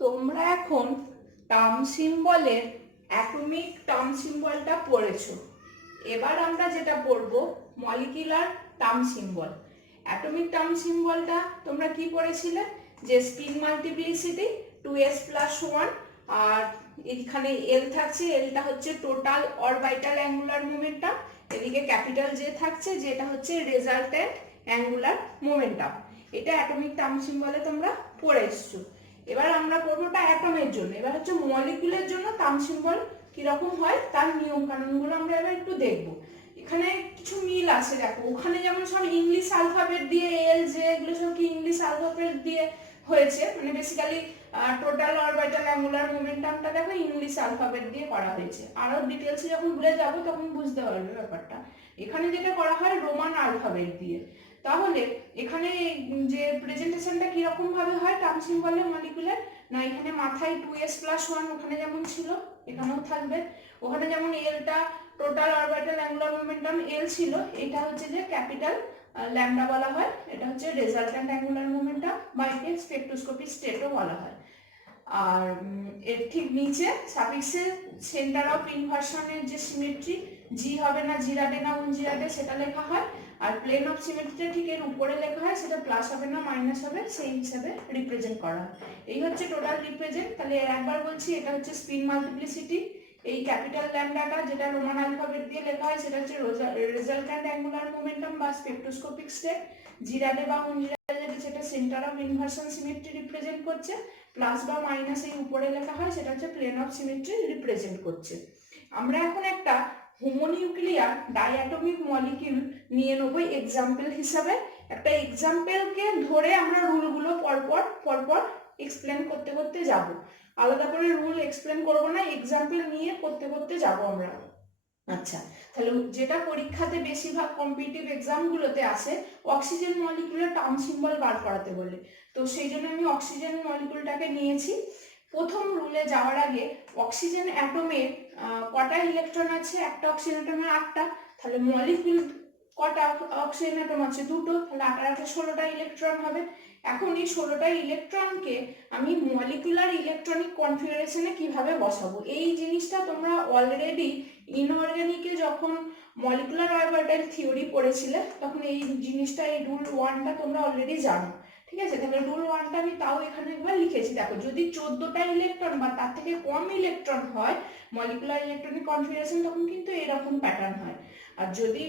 তোমরা এখন টার্ম সিম্বলের অ্যাটমিক টার্ম সিম্বলটা পড়েছো। এবার আমরা যেটা পড়ব molecular term symbol. Atomic term সিম্বলটা তোমরা কি পড়েছিলে? যে স্পিন মাল্টিপ্লিসিটি 2s+1, আর এখানে এল থাকছে, এলটা হচ্ছে টোটাল অরবিটাল অ্যাঙ্গুলার মোমেন্টাম, এদিকে ক্যাপিটাল জে থাকছে, যেটা হচ্ছে রেজাল্টেন্ট অ্যাঙ্গুলার মোমেন্টাম। এটা অ্যাটমিক টার্ম সিম্বলে তোমরা পড়ে এসছো। এবার আমরা পড়বোটা অ্যাটমের জন্য। এবার হচ্ছে মলিকুলের জন্য টার্ম সিম্বল কিরকম হয় তার নিয়ম কানুনগুলো আমরা এবার একটু দেখবো। এখানে কিছু মিল আছে, দেখো ওখানে যেমন সব ইংলিশ অ্যালফাবেট দিয়ে এল জে এগুলো সব কি ইংলিশ অ্যালফাবেট দিয়ে হয়েছে, মানে বেসিক্যালি টোটাল অরবিটাল অ্যাঙ্গুলার মোমেন্টামটা দেখো ইংলিশ অ্যালফাবেট দিয়ে করা হয়েছে। আরো ডিটেলসে যখন ভুলে যাবো তখন বুঝতে পারবে ব্যাপারটা। এখানে যেটা করা হয় রোমান অ্যালফাবেট দিয়ে। তাহলে এখানে যে প্রেজেন্টেশনটা কিরকম ভাবে হয় টার্ম সিম্বলের মলিকুলের, না এখানে মাথায় 2s+1 ওখানে যেমন ছিল এখানেও থাকবে। ওখানে যেমন এলটা টোটাল অরবিটাল অ্যাঙ্গুলার মোমেন্টাম এল ছিল, এটা হচ্ছে যে ক্যাপিটাল ল্যামডা বলা হয়, এটা হচ্ছে রেজাল্ট্যান্ট অ্যাঙ্গুলার মোমেন্টাম বা একে স্পেকট্রোস্কোপিক স্টেটও বলা হয়। আর এর ঠিক নিচে সাফিক্সে সেন্টার অফ ইনভার্সনের যে সিমেট্রি জি হবে না জিরাডে না উনজিরাডে সেটা লেখা হয়, আর প্লেন অফ সিমেট্রিটা ঠিক এর উপরে লেখা হয়, সেটা প্লাস হবে না মাইনাস হবে সেই হিসাবে রিপ্রেজেন্ট করা হয়। এই হচ্ছে টোটাল রিপ্রেজেন্ট। তাহলে একবার বলছি, এটা হচ্ছে স্পিন মাল্টিপ্লিসিটি, এই ক্যাপিটাল ল্যামডাটা যেটা রোমান অ্যালফাবেট দিয়ে লেখা হয় সেটা হচ্ছে রেজাল্ট্যান্ট অ্যাঙ্গুলার মোমেন্টাম বা স্পেকট্রোস্কোপিক স্টেট। জিরাডে বা উনজিরাডে যেটা centre of inversion symmetry represent করছে, প্লাস বা মাইনাস এই উপরে লেখা হয় সেটা হচ্ছে প্লেন অফ সিমেট্রি রিপ্রেজেন্ট করছে। আমরা এখন একটা হোমোনিউক্লিয়ার ডাইঅ্যাটমিক মলিকিউল নিয়ে নেব এক্সাম্পল হিসাবে। একটা এক্সাম্পলকে ধরে আমরা রুলগুলো পরপর এক্সপ্লেন করতে করতে যাব। আলাদা করে রুল এক্সপ্লেন করব না, এক্সাম্পল নিয়ে করতে যাব আমরা। আচ্ছা, তাহলে যেটা পরীক্ষাতে বেশিরভাগ কম্পিটিটিভ এক্সামগুলোতে আসে, অক্সিজেন মলিকুলের টার্ম সিম্বল বার করাতে বলে। তো সেই জন্য আমি অক্সিজেন মলিকুলটাকে নিয়েছি। প্রথম রুলে যাওয়ার আগে, অক্সিজেন অ্যাটমে কটা ইলেকট্রন আছে? একটা অক্সিজেন অ্যাটমে 8টা। তাহলে মলিকুল কটা অক্সিজেন অ্যাটম আছে? 2টো। তাহলে 8 16টা ইলেকট্রন হবে। এখন এই 16টা ইলেকট্রনকে আমি মলিকুলার ইলেকট্রনিক কনফিগারেশনে কিভাবে বসাবো, এই জিনিসটা তোমরা অলরেডি ইনঅর্গানিকে যখন মলিকুলার অরবিটাল থিওরি পড়েছিলে তখন এই জিনিসটা, এই রুল 1টা তোমরা অলরেডি জানো। ঠিক আছে, তাহলে রুল 1টা আমি তাও এখানে একবার লিখেছি। দেখো, যদি 14টা ইলেকট্রন বা তার থেকে কম ইলেকট্রন হয় মলিকুলার ইলেকট্রনিক কনফিগারেশন, তখন কিন্তু এরকম প্যাটার্ন হয়। আর যদি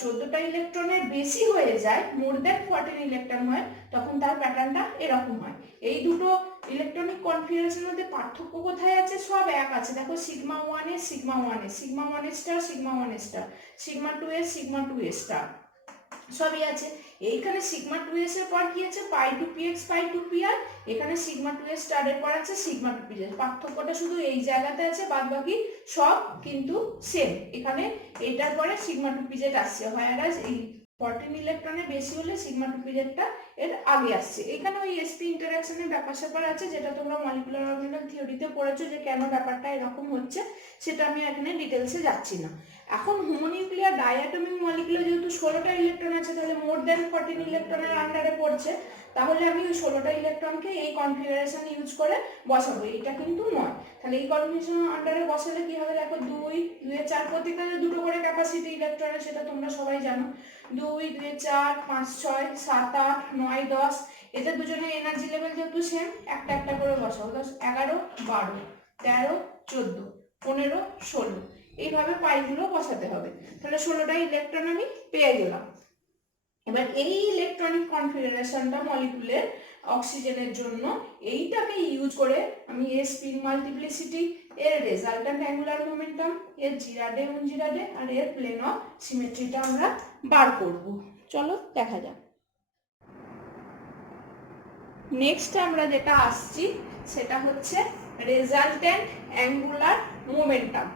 14টা ইলেকট্রনের বেশি হয়ে যায়, মোর দ্যান 14 ইলেকট্রন হয়, তখন তার প্যাটার্নটা এরকম হয়। এই দুটো ইলেকট্রনিক কনফিগারেশনের মধ্যে পার্থক্য কোথায় আছে? সব এক আছে। দেখো, sigma 1s sigma 1s, sigma 1s star sigma 1s star, sigma 2s sigma 2s star সবই আছে। এইখানে সিগমা 2s এর পর কি আছে? পাই 2px পাই 2pr। এখানে সিগমা 2s স্টারের পর আছে সিগমা 2pz। পার্থক্যটা শুধু এই জায়গাতে আছে, বাদ বাকি সব কিন্তু সেম। এখানে এটার পরে সিগমা 2pz আসছে, হয় আর এই 14 ইলেকট্রনের বেশি হলে সিগমা 2pzটা এর আগে আসছে। এখানে ওই sp ইন্টারঅ্যাকশনের ব্যাপার স্যাপার আছে, যেটা তোমরা মলিকুলার অরবিটাল থিওরিতে পড়েছো যে কেন ব্যাপারটা এরকম হচ্ছে, সেটা আমি এখানে ডিটেলসে যাচ্ছি না। এখন হোমোনিউক্লিয়ার ডাইঅ্যাটমিক মলিকুলে যেহেতু 16টা ইলেকট্রন আছে, তাহলে মোর দ্যান 14 ইলেকট্রনের আন্ডারে পড়ছে। তাহলে আমি ওই 16টা ইলেকট্রনকে এই কনফিগারেশন ইউজ করে বসাবো, এটা কিন্তু নয়। তাহলে এই কনফিগারেশন আন্ডারে বসালে কি হবে? দেখো, 2 2 এর 4 প্রত্যেকটা দুটো করে ক্যাপাসিটি ইলেকট্রনের, সেটা তোমরা সবাই জানো। 2 2 এর 4 5 6 7 8 9 10, এদের দুজনের এনার্জি লেভেল যেহেতু সেম, একটা একটা করে বসাবো। 10 11 12 13 14 15 16, এইভাবে পাইগুলো বসাতে হবে। তাহলে 16টা ইলেকট্রন আমি পেয়ে গেলাম। এবার এই ইলেকট্রনিক কনফিগারেশনটা মলিকুলের অক্সিজেনের জন্য, এইটাকে ইউজ করে আমি এর স্পিন মাল্টিপ্লিসিটি, এর রেজাল্ট্যান্ট অ্যাঙ্গুলার মোমেন্টাম, এর জিরাডে উনজিরাডে আর এর প্লেন অফ সিমেট্রিটা আমরা বার করব। চলো দেখা যাক। নেক্সট আমরা যেটা আসছি সেটা হচ্ছে রেজাল্ট্যান্ট অ্যাঙ্গুলার মোমেন্টাম।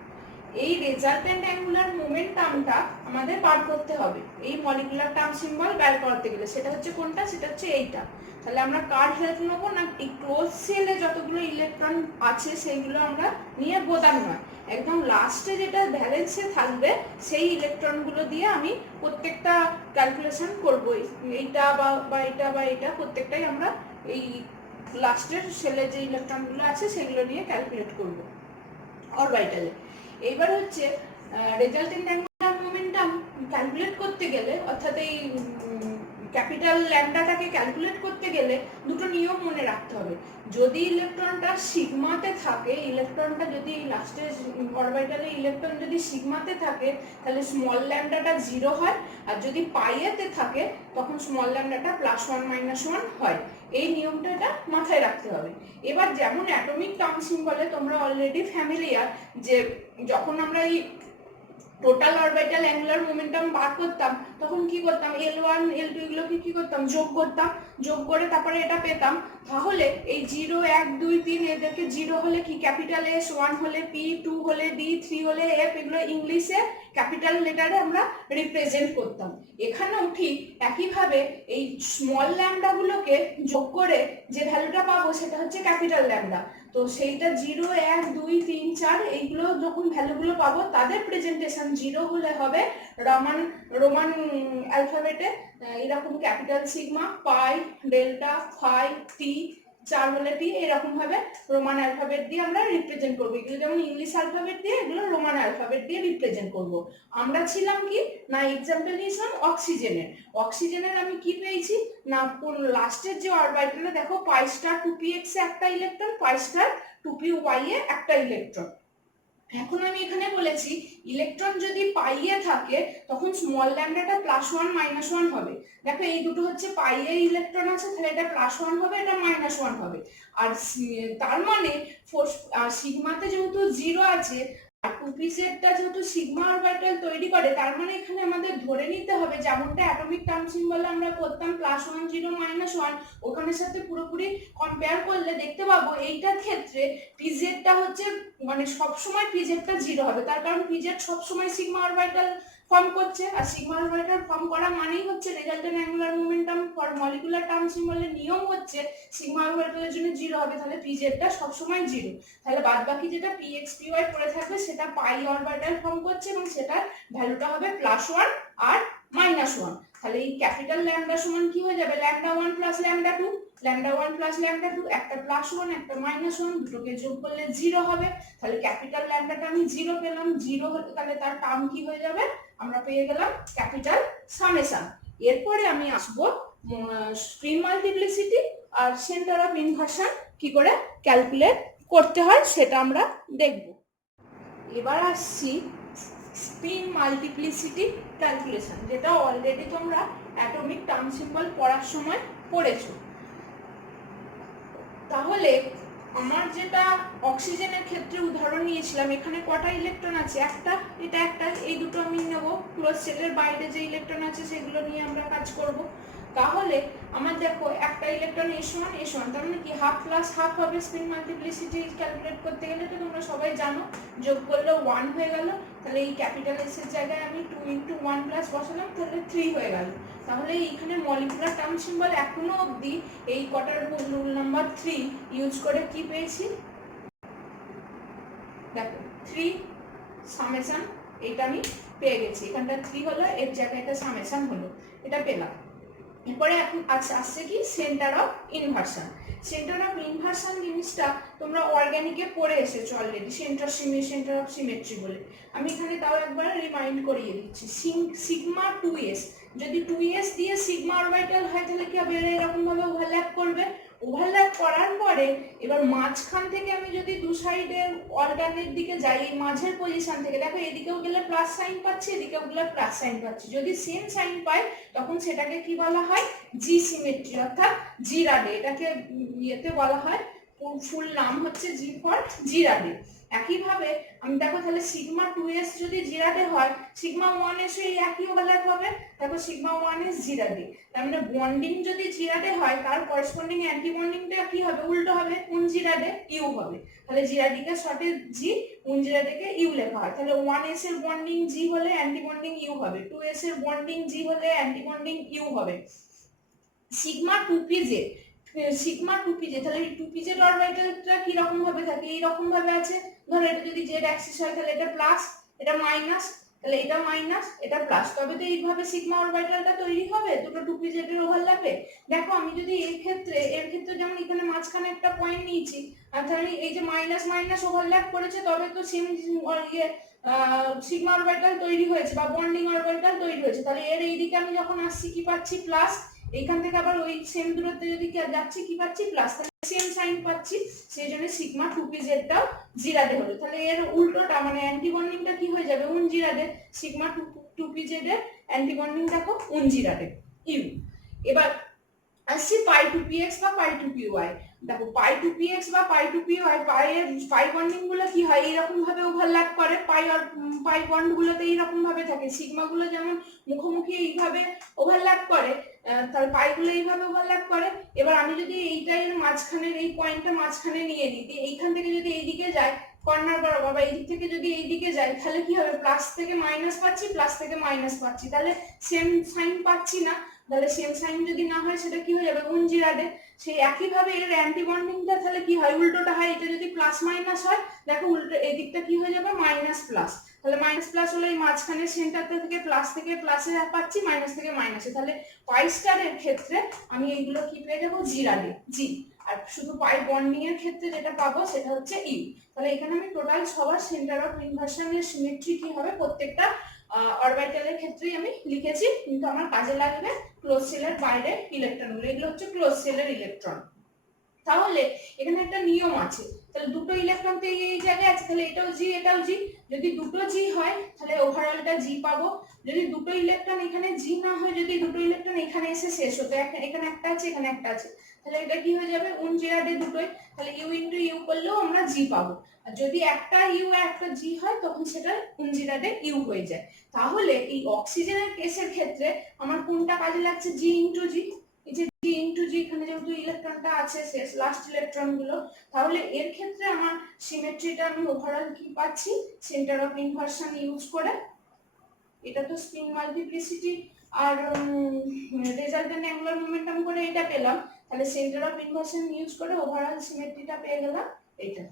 এই রেজাল্ট্যান্ট অ্যাঙ্গুলার মোমেন্টামটা আমাদের বার করতে হবে এই মলিকুলার টার্ম সিম্বল বের করতে গেলে। সেটা হচ্ছে কোনটা? সেটা হচ্ছে এইটা। তাহলে আমরা কার হেল্প নেবো? না, এই ক্লোজ সেলে যতগুলো ইলেকট্রন আছে সেইগুলো আমরা নিয়ে বোতাম নয়, একদম লাস্টে যেটা ভ্যালেন্সে থাকবে সেই ইলেকট্রনগুলো দিয়ে আমি প্রত্যেকটা ক্যালকুলেশন করবো। এইটা বা এটা বা এটা প্রত্যেকটাই আমরা এই লাস্টের শেলে যে ইলেকট্রনগুলো আছে সেগুলো নিয়ে ক্যালকুলেট করব অরবিটালে। এইবার হচ্ছে রেজাল্টেন্ট অ্যাঙ্গুলার মোমেন্টাম ক্যালকুলেট করতে গেলে, অর্থাৎ এই ক্যাপিটাল ল্যাম্ডাটাকে ক্যালকুলেট করতে গেলে দুটো নিয়ম মনে রাখতে হবে। যদি ইলেকট্রনটা সিগমাতে থাকে, ইলেকট্রনটা যদি লাস্টের অরবিটালে ইলেকট্রন যদি সিগমাতে থাকে তাহলে স্মল ল্যাম্ডাটা 0 হয়, আর যদি পাইয়েতে থাকে তখন স্মল ল্যাম্ডাটা +1 -1 হয়। এই নিয়মটা এটা মাথায় রাখতে হবে। এবার যেমন অ্যাটমিক টার্ম সিম্বলে তোমরা অলরেডি ফ্যামিলিয়ার, যে যখন আমরা এই টোটাল অরবিটাল অ্যাঙ্গুলার মোমেন্টাম বার করতাম তখন কি করতাম, L1 L2 এগুলোকে কি করতাম, যোগ করতাম, যোগ করে তারপরে এটা পেতাম। তাহলে এই 0 1 2 3 এদেরকে 0 হলে কি ক্যাপিটাল S, 1 হলে P, 2 হলে D, 3 হলে F, এগুলো ইংলিশে ক্যাপিটাল লেটারে আমরা রিপ্রেজেন্ট করতাম। এখানেও ঠিক একইভাবে এই স্মল ল্যাম্ডাগুলোকে যোগ করে যে ভ্যালুটা পাবো সেটা হচ্ছে ক্যাপিটাল ল্যাম্ডা। তো সেইটা 0 1 2 3 4 এইগুলো যখন ভ্যালুগুলো পাবো তাদের প্রেজেন্টেশন 0 হলে হবে রোমান অ্যালফাবেটে এরকম ক্যাপিটাল সিগমা, পাই, ডেল্টা, ফাই, টি, 4 হলে টি, এরকম ভাবে রোমান অ্যালফাবেট দিয়ে আমরা রিপ্রেজেন্ট করবো। এগুলো যেমন ইংলিশ অ্যালফাবেট দিয়ে, এগুলো রোমান অ্যালফাবেট দিয়ে রিপ্রেজেন্ট করব। আমরা ছিলাম কি না, এক্সাম্পল নিয়েছিলাম অক্সিজেনের। অক্সিজেনের আমি কি পেয়েছি না, লাস্টের যে অরবিটালে দেখো পাই স্টার 2px এ একটা ইলেকট্রন, পাই স্টার 2py এ একটা ইলেকট্রন। এখন আমি এখানে বলেছি ইলেকট্রন যদি পাইয়ে থাকে তখন স্মল ল্যাম্ডাটা +1 -1 হবে। দেখো এই দুটো হচ্ছে পাইয়ে ইলেকট্রন আছে, তাহলে এটা +1 হবে, এটা -1 হবে। আর তার মানে সিগমাতে যেহেতু 0 আছে আর 2pzটা যেহেতু সিগমা অরবিটাল তৈরি করে, তার মানে এখানে আমাদের ধরে নিতে হবে যেমনটা অ্যাটমিক টার্ম সিম্বলে আমরা করতাম +1 0 -1, ওখানের সাথে পুরোপুরি কম্পেয়ার করলে দেখতে পাবো এইটার ক্ষেত্রে পিজেডটা হচ্ছে মানে সবসময় পিজেডটা 0 হবে। তার কারণ পিজেড সবসময় সিগমা অরবিটাল ফর্ম করছে, আর সিগমা অরবিটাল ফর্ম করা মানেই হচ্ছে resultant angular momentum for molecular term সিম্বলের নিয়ম হচ্ছে সিগমা অরবিটালের জন্য 0 হবে, তাহলে পিজেডটা সবসময় 0। তাহলে বাদবাকি যেটা px py পড়ে থাকবে সেটা পাই অরবিটাল ফর্ম করছে এবং সেটার ভ্যালুটা হবে +1 আর -1। তাহলে এই ক্যাপিটাল ল্যাম্ডা সমান কি হয়ে যাবে, λ1 + λ2, λ1 + λ2, একটা +1 একটা -1, দুটোকে যোগ করলে 0 হবে। তাহলে ক্যাপিটাল ল্যাম্ডাটা আমি 0 পেলাম, 0 হলে তাহলে তার টার্ম কি হয়ে যাবে, আমরা পেয়ে গেলাম ক্যাপিটাল সামেশন। এরপরে আমি আসবো স্ট্রিং মাল্টিপ্লিসিটি আর সেন্টার অফ ইনভার্সন কি করে ক্যালকুলেট করতে হয় সেটা আমরা দেখব। এবার আসছি স্পিন মাল্টিপ্লিসিটি ক্যালকুলেশন, যেটা অলরেডি তোমরা অ্যাটমিক টার্ম সিম্বল পড়ার সময় পড়েছো। তাহলে আমার যেটা অক্সিজেনের ক্ষেত্রে উদাহরণ নিয়েছিলাম, এখানে কটা ইলেকট্রন আছে, একটা, এটা একটা, এই দুটো আমি নেব, ক্লোজ সেলের বাইরে যে ইলেকট্রন আছে সেগুলো নিয়ে আমরা কাজ করব। তাহলে আমার দেখো একটা ইলেকট্রন S1 তার মানে কি হাফ প্লাস হাফ হবে স্পিন মাল্টিপ্লিসিটি ক্যালকুলেট করতে গেলে, তো তোমরা সবাই জানো, যোগ করলে 1 হয়ে গেল। তাহলে এই ক্যাপিটাল এস এর জায়গায় আমি 2 × 1 প্লাস বসালাম, তাহলে 3 হয়ে গেল। তাহলে এইখানে মলিকুলার টার্ম সিম্বল এখনো অবধি এই কটার রুল নাম্বার 3 ইউজ করে কি পেয়েছি, দেখো 3 সামেশন, এটা আমি পেয়ে গেছি। এখানটা 3 হলো, এর জায়গায় এটা সামেশন হলো, এটা পেলাম। এরপরে এখন আসছে কি centre of inversion. Centre of inversion জিনিসটা তোমরা অর্গানিকে পড়ে এসেছো অলরেডি, সেন্টার অফ সিমেট্রি বলে। আমি এখানে তাও একবার রিমাইন্ড করিয়ে দিচ্ছি। সিগমা 2s, যদি 2s দিয়ে সিগমা অরবিটাল হয় তাহলে কি হবে, এরকম ভাবে ওভারল্যাপ করবে। ওভারল্যাপ করার পরে এবার মাঝখান থেকে আমি যদি দু সাইডের অর্গানের দিকে যাই, এই মাঝের পজিশন থেকে দেখো এদিকেও গেলে প্লাস সাইন পাচ্ছি, এদিকেও গেলে প্লাস সাইন পাচ্ছি। যদি সেম সাইন পাই তখন সেটাকে কি বলা হয়, জি সিমেট্রি অর্থাৎ জিরাডে। এটাকে ইয়েতে বলা হয়, ফুল নাম হচ্ছে জি ফর জিরাডে। একইভাবে আমি দেখো তাহলে সিগমা 2s যদি জিরাডে হয়, সিগমা 1s এই একই ওভারল্যাপ হবে। দেখো সিগমা 1s জিরাডে, তার মানে বন্ডিং যদি জিরাডে হয় তার করেসপন্ডিং অ্যান্টি বন্ডিংটা কি হবে, উল্টো হবে, কোন জিরাডে ইউ হবে। তাহলে জিরাডিকে শর্টে জি, কোন জিরাডেকে ইউ লেখা হয়। তাহলে 1s এর বন্ডিং জি হলে অ্যান্টি বন্ডিং ইউ হবে, 2s এর বন্ডিং জি হলে অ্যান্টি বন্ডিং ইউ হবে। সিগমা 2pz, সিগমা 2pz, তাহলে এই 2pz অরবিটালটা কি রকম ভাবে থাকে, এই রকম ভাবে আছে। ধরো এটা যদি জেড অ্যাক্সিস হয় তাহলে এটা প্লাস, এটা মাইনাস, তাহলে এটা মাইনাস এটা প্লাস, তবে তো এইভাবে সিগমা অরবিটালটা তৈরি হবে দুটো 2pz এর ওভারল্যাপে। দেখো আমি যদি এর ক্ষেত্রে যেমন এখানে মাঝখানে একটা পয়েন্ট নিয়েছি, আর তাহলে এই যে মাইনাস মাইনাস ওভারল্যাপ করেছে, তবে তো সেম সিগমা অরবিটাল তৈরি হয়েছে বা বন্ডিং অরবিটাল তৈরি হয়েছে। তাহলে এর এইদিকে আমি যখন আসছি কি পাচ্ছি প্লাস, এইখান থেকে আবার ওই সেম দূরত্বে যদি যাচ্ছি কি পাচ্ছি প্লাস, তাহলে সেম সাইন পাচ্ছি, সেই জন্য সিগমা 2pzটাও জিরাডে হলো। তাহলে এর উল্টোটা মানে অ্যান্টি বন্ডিংটা কি হয়ে যাবে উনজিরাডে, সিগমা 2pz এর অ্যান্টি বন্ডিং দেখো উনজিরাডে ইউ। এবার আসছি পাই 2px বা পাই 2py। দেখো পাই 2px বা পাই 2py পাই বন্ডিং গুলো কি হয় এইরকম ভাবে ওভারল্যাপ করে, পাই বন্ড গুলোতে এইরকম ভাবে থাকে, সিগমা গুলো যেমন মুখোমুখি এইভাবে ওভারল্যাপ করে, তার পাই গুলো এইভাবে ওভারল্যাপ করে। এবার আমি যদি এইটা এর মাঝখানের এই পয়েন্টটা মাঝখানে নিয়ে নিই, এইখান থেকে যদি এইদিকে যায় কর্নার বরাবর বা এই দিক থেকে যদি এইদিকে যায়, তাহলে কি হবে প্লাস থেকে মাইনাস পাচ্ছি প্লাস থেকে মাইনাস পাচ্ছি, তাহলে সেম সাইন পাচ্ছি না। তাহলে সেম সাইন যদি না হয় সেটা কি হয়ে যাবে উনজিরাডে। সেই একই ভাবে এর অ্যান্টি বন্ডিংটা তাহলে কি হয় উল্টোটা হয়, এটা যদি প্লাস মাইনাস হয় দেখো উল্টো এই দিকটা কি হয়ে যাবে মাইনাস প্লাস। তাহলে মাইনাস প্লাস হলে এই মাঝখানে সেন্টারটা থেকে প্লাসে পাচ্ছি মাইনাস থেকে মাইনাসে, তাহলে পাই স্টারের ক্ষেত্রে আমি এইগুলো কি পেয়ে যাবো জিরাডে জি। আর শুধু পাই বন্ডিং এর ক্ষেত্রে যেটা পাবো সেটা হচ্ছে ইউ। তাহলে এখানে আমি টোটাল সবার সেন্টার অফ ইনভার্সনের সিমেট্রি কি হবে প্রত্যেকটা অরবিটালের ক্ষেত্রেই আমি লিখেছি, কিন্তু আমার কাজে লাগবে ক্লোজ সেলের বাইরে ইলেকট্রনগুলো, এগুলো হচ্ছে ক্লোজ সেলের ইলেকট্রন। তাহলে এখানে একটা নিয়ম আছে, তাহলে দুটো ইলেকট্রন তো এই জায়গায় আছে, তাহলে এটাও জি এটাও জি, যদি দুটো জি হয় তাহলে ওভারঅলটা জি পাবো। যদি দুটো ইলেকট্রন এখানে জি না হয়, যদি দুটো ইলেকট্রন এখানে এসে শেষ হতো, এখানে একটা আছে এখানে একটা আছে, তাহলে এটা কি হয়ে যাবে উনজিরাডে দুটোই, তাহলে ইউ ইনটু ইউ করলেও আমরা জি পাবো। আর যদি একটা ইউ আর একটা জি হয় তখন সেটা উনজিরাডে ইউ হয়ে যায়। তাহলে এই অক্সিজেনের কেসের ক্ষেত্রে আমার কোনটা কাজে লাগছে জি ইনটু জি, এই যে জি ইনটু জি এখানে যেহেতু ইলেকট্রনটা আছে শেষ লাস্ট ইলেকট্রন গুলো, তাহলে এর ক্ষেত্রে আমার সিমেট্রিটা আমি ওভারঅল কি পাচ্ছি সেন্টার অফ ইনভার্সন ইউজ করে, এটা তো স্পিন মাল্টিপ্লিসিটি আর রেজাল্টেন্ট অ্যাঙ্গুলার মোমেন্টাম করে এটা পেলাম, তাহলে সেন্টার অফ ইনভার্সন ইউজ করে ওভারঅল সিমেট্রিটা পেয়ে গেলাম এটা।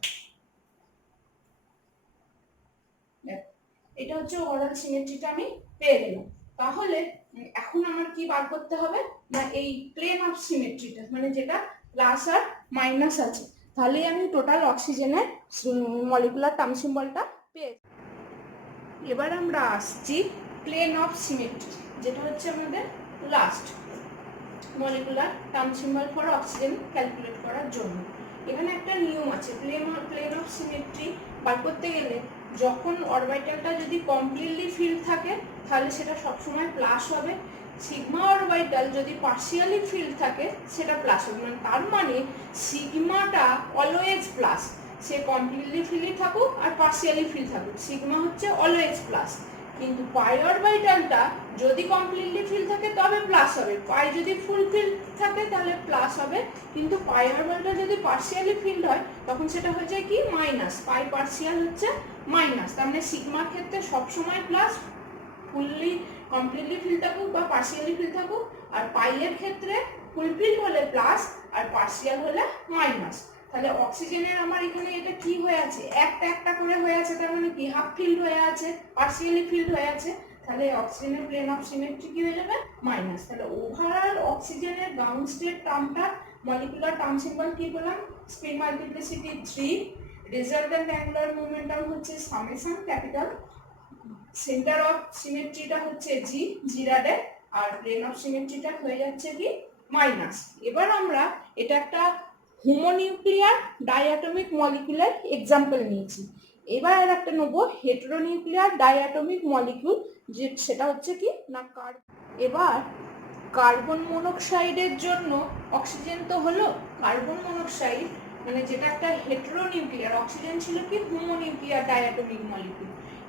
এটা হচ্ছে ওভারঅল সিমেট্রিটা আমি পেয়ে গেলাম। তাহলে এখন আমার কি বার করতে হবে না এই প্লেন অফ সিমেট্রিটা, মানে যেটা প্লাস আর মাইনাস আছে, তাহলে আমি টোটাল অক্সিজেনের মলিকুলার টার্ম সিম্বলটা পেয়ে। এবার আমরা আসছি প্লেন অফ সিমেট্রি, যেটা হচ্ছে আমাদের last molecular term symbol for oxygen calculate করার জন্য। এখানে একটা নিয়ম আছে, প্লেন অফ সিমেট্রি বার করতে গেলে যখন অরবিটালটা যদি কমপ্লিটলি ফিল্ড থাকে তাহলে সেটা সবসময় প্লাস হবে, সিগমা অরবিটাল যদি পার্শিয়ালি ফিল্ড থাকে সেটা প্লাস হবে, মানে তার মানে সিগমাটা অলওয়েজ প্লাস, সে কমপ্লিটলি ফিল্ড থাকুক আর পার্শিয়ালি ফিল্ড থাকুক সিগমা হচ্ছে অলওয়েজ প্লাস। কিন্তু পাই অরবিটালটা যদি কমপ্লিটলি ফিল থাকে তবে প্লাস হবে, পাই যদি ফুল ফিল থাকে তাহলে প্লাস হবে, কিন্তু পাই অরবিটাল যদি পার্শিয়ালি ফিল্ড হয় তখন সেটা হয়ে যায় কি মাইনাস, পাই পার্শিয়াল হচ্ছে মাইনাস। তার মানে সিগমার ক্ষেত্রে সবসময় প্লাস, ফুললি কমপ্লিটলি ফিল থাকুক বা পার্শিয়ালি ফিল থাকুক, আর পাই এর ক্ষেত্রে ফুলফিল হলে প্লাস আর পার্শিয়াল হলে মাইনাস। তাহলে অক্সিজেনের আমার এখানে এটা কি হয়ে আছে একটা একটা করে হয়ে আছে, তার মানে কি হাফ ফিল্ড হয়ে আছে পার্শিয়ালি ফিল্ড হয়ে আছে, তাহলে অক্সিজেনের প্লেন অফ সিমেট্রি কি হয়ে যাবে মাইনাস। তাহলে ওভারঅল অক্সিজেনের গ্রাউন্ড স্টেট টার্মটা মলিকুলার টার্ম সিম্বল কি বললাম spin multiplicity 3, resultant angular momentum হচ্ছে সামেশন ক্যাপিটাল, সেন্টার অফ সিমেট্রিটা হচ্ছে জি জিরাডে, আর প্লেন অফ সিমেট্রিটা হয়ে যাচ্ছে কি মাইনাস। এবার আমরা এটা একটা হোমোনিউক্লিয়ার ডাইঅ্যাটমিক মলিকুলার এক্সাম্পল নিয়েছি, এবার আর একটা নেবো হেটেরোনিউক্লিয়ার ডাইঅ্যাটমিক মলিকিউল, যে সেটা হচ্ছে কি না এবার কার্বন মনোক্সাইডের জন্য অক্সিজেন তো হলো, কার্বন মনোক্সাইড মানে যেটা একটা হেটেরোনিউক্লিয়ার, অক্সিজেন ছিল কি হোমোনিউক্লিয়ার ডাইঅ্যাটমিক মলিকুল।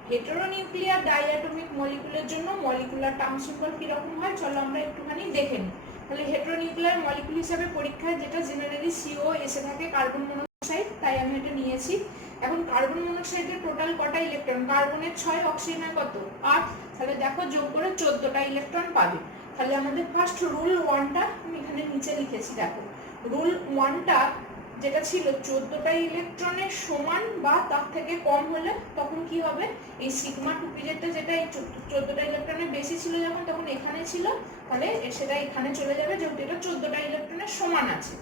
হেটেরোনিউক্লিয়ার ডাইঅ্যাটমিক মলিকুলের জন্য মলিকুলার টার্ম সিম্বল কিরকম হয় চলো আমরা একটুখানি দেখে নিই। তাহলে হেটেরোনিউক্লিয়ার মলিকুল হিসাবে পরীক্ষায় যেটা জেনারেলি সিও এসে থাকে কার্বন মনোক্সাইড, তাই আমি এটা নিয়েছি। এখন কার্বন মনোক্সাইডের টোটাল কটা ইলেকট্রন, কার্বনের 6 অক্সিজেনের কত 8, তাহলে দেখো যোগ করে 14টা ইলেকট্রন পাবে। তাহলে আমাদের ফার্স্ট রুল 1টা আমি এখানে নিচে লিখেছি, দেখো রুল 1টা যেটা ছিল 14টা ইলেকট্রনের সমান বা তার থেকে কম হলে তখন কি হবে, এই সিগমা 2p যেটা এই 14টা ইলেকট্রনের বেশি ছিল যখন, তখন এখানে ছিল, তাহলে সেটা এখানে চলে যাবে যেহেতু এটা 14টা ইলেকট্রনের সমান আছে।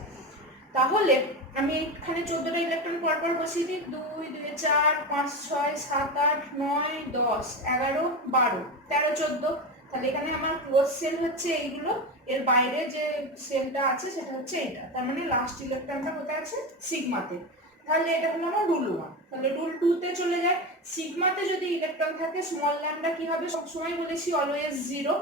তাহলে আমি এখানে 14টা ইলেকট্রন পরপর বসিয়ে দিই, 2 2 4 5 6 7 8 9 10 11 12 13 14। তাহলে এখানে আমার ক্লোজ সেল হচ্ছে এইগুলো, এর বাইরে যে সেলটা আছে সেটা হচ্ছে এটা, তার মানে লাস্ট ইলেকট্রনটা কোথায় আছে, সিগমাতে। তাহলে এটা হলো আমার রুল 1। তাহলে রুল 2 তে চলে যায়, সিগমাতে যদি ইলেকট্রন থাকে স্মল ল্যাম্ডা কি হবে, সবসময় বলেছি অলওয়েজ 0,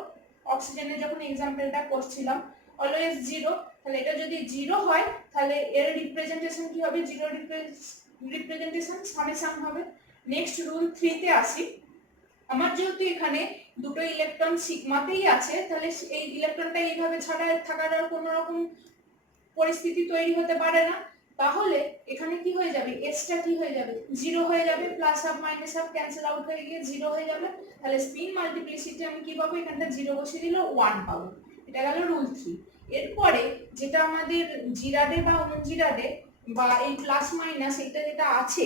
অক্সিজেনের যখন এক্সাম্পলটা করছিলাম অলওয়েজ 0। তাহলে এটা যদি 0 হয় তাহলে এর রিপ্রেজেন্টেশন কি হবে, 0 রিপ্রেজেন্টেশন সামেশন হবে। নেক্সট রুল 3 তে আসি, আমার যেহেতু এখানে দুটো ইলেকট্রন সিগমাতেই আছে, তাহলে এই ইলেকট্রনটা এইভাবে ছাড়া থাকার আর কোনো রকম পরিস্থিতি তৈরি হতে পারে না। তাহলে এখানে কি হয়ে যাবে, এসটা কি হয়ে যাবে, 0 হয়ে যাবে, plus half minus half cancel out হয়ে গিয়ে 0 হয়ে যাবে। তাহলে স্পিন মাল্টিপ্লিসিটি আমি কি পাবো, এখানটা 0 বসিয়ে দিলে 1 পাবো। এটা গেল রুল 3। এরপরে যেটা আমাদের জিরাডে বা অনজিরাডে বা এই প্লাস মাইনাস এটা যেটা আছে,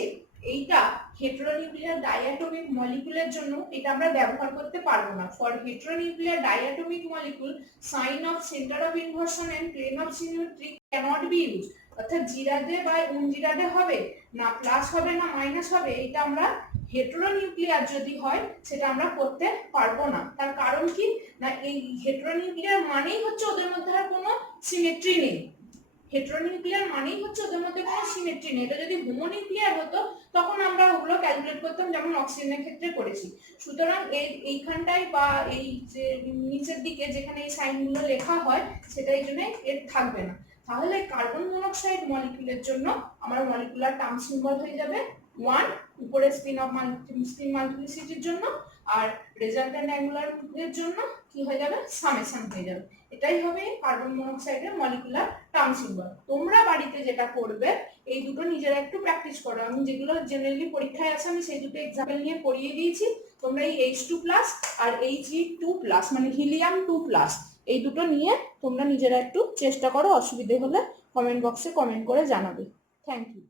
এইটা হেটেরোনিউক্লিয়ার ডাইঅ্যাটমিক মলিকুলের জন্য এটা আমরা ব্যবহার করতে পারবো না। For heteronuclear diatomic molecule sign of centre of inversion and plane of symmetry cannot be use. অর্থাৎ জিরাডে বা অনজিরাডে হবে না প্লাস হবে না মাইনাস হবে, এটা আমরা হেটেরোনিউক্লিয়ার যদি হয় সেটা আমরা করতে পারবো না। তার কারণ কি না, এই হেটেরোনিউক্লিয়ার মানেই হচ্ছে ওদের মধ্যে আর কোনো সিমেট্রি নেই। হেটেরোনিউক্লিয়ার মানেই হচ্ছে ওদের মধ্যে কোনো সিমেট্রি নেই। এটা যদি হোমোনিউক্লিয়ার হতো তখন আমরা ওগুলো ক্যালকুলেট করতাম, যেমন অক্সিজেনের ক্ষেত্রে করেছি। সুতরাং এইখানটায় বা এই যে নিচের দিকে যেখানে এই সাইনগুলো লেখা হয় সেটা এই জন্য এর থাকবে না। তাহলে কার্বন মনোক্সাইড মলিকুলের জন্য আমার মলিকুলার টার্ম সিম্বল হয়ে যাবে 1 উপরে স্পিন মাল্টিপ্লিসিটির জন্য, আর রেজাল্টেন্ট অ্যাঙ্গুলার এর জন্য কি হয়ে যাবে, সামেশন হয়ে যাবে। এটাই হবে কার্বন মনোক্সাইডের মলিকুলার টার্ম সিম্বল। তোমরা বাড়িতে যেটা করবে এই দুটো নিজেরা একটু প্র্যাকটিস করো। আমি যেগুলো জেনারেলি পরীক্ষায় আছে আমি সেই দুটো এক্সাম্পল নিয়ে পড়িয়ে দিয়েছি। তোমরা এই H2+ আর He2+, মানে হিলিয়াম 2+, এই দুটো নিয়ে তোমরা নিজেরা একটু চেষ্টা করো। অসুবিধে হলে কমেন্ট বক্সে কমেন্ট করে জানাবে। Thank you.